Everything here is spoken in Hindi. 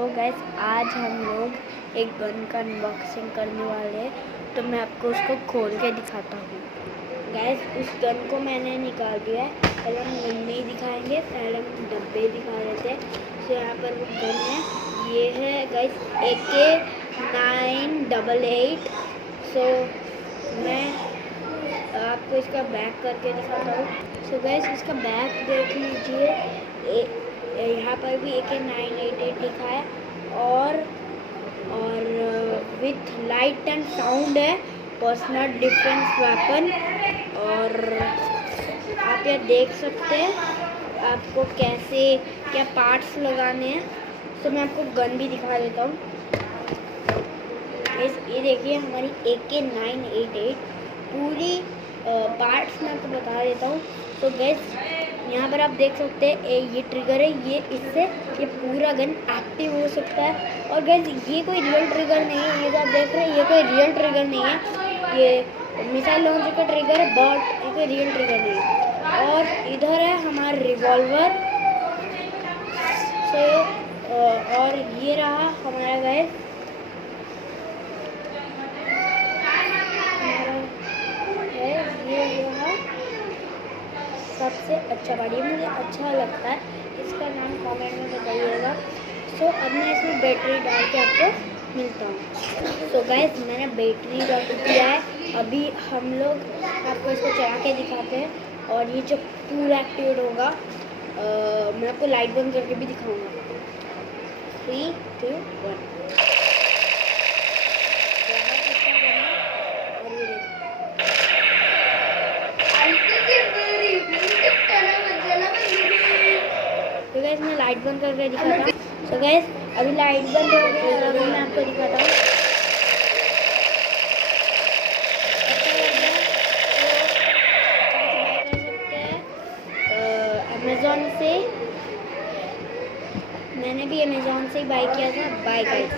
तो गैस आज हम लोग एक गन का अनबॉक्सिंग करने वाले हैं, तो मैं आपको उसको खोल के दिखाता हूँ। गैस उस गन को मैंने निकाल दिया है। पहले हम गन नहीं दिखाएंगे, पहले हम डब्बे दिखा रहे थे। तो यहाँ पर वो गन है, ये है गैस AK-988। सो मैं आपको इसका बैक करके दिखाता हूँ। सो गैस इसका बैक देख लीजिए, यहाँ पर भी AK-988 लिखा है और विथ लाइट एंड साउंड है, पर्सनल डिफेंस वेपन। और आप यह देख सकते हैं आपको कैसे क्या पार्ट्स लगाने हैं। तो मैं आपको गन भी दिखा देता हूँ। ये देखिए हमारी AK-988 पूरी पार्ट्स मैं आपको बता देता हूँ। तो गैस यहाँ पर आप देख सकते हैं ये ट्रिगर है, ये इससे ये पूरा गन एक्टिव हो सकता है। और गैस ये कोई रियल ट्रिगर नहीं है, ये जो आप देख रहे हैं ये कोई रियल ट्रिगर नहीं है, ये मिसाइल लॉन्चर का ट्रिगर है, बट ये कोई रियल ट्रिगर नहीं है। और इधर है हमारा रिवॉल्वर। सो और ये रहा हमारा गैस सबसे अच्छा गाड़ी, मुझे अच्छा लगता है, इसका नाम कमेंट में बताइएगा। सो अब मैं इसमें बैटरी डाल के आपको मिलता हूँ। सो गाइस मैंने बैटरी डाल दिया है, अभी हम लोग आपको इसको चला के दिखाते हैं। और ये जब पूरा एक्टिवेट होगा मैं आपको लाइट बंद करके भी दिखाऊंगा। 3, 2, 1। तो गाइस मैं लाइट बंद करके दिखाता हूँ। तो गाइस अभी लाइट बंद हो गया, अभी मैं आपको दिखाता हूँ। अमेज़ॉन से मैंने भी अमेज़ॉन से ही बाय किया था। Bye guys.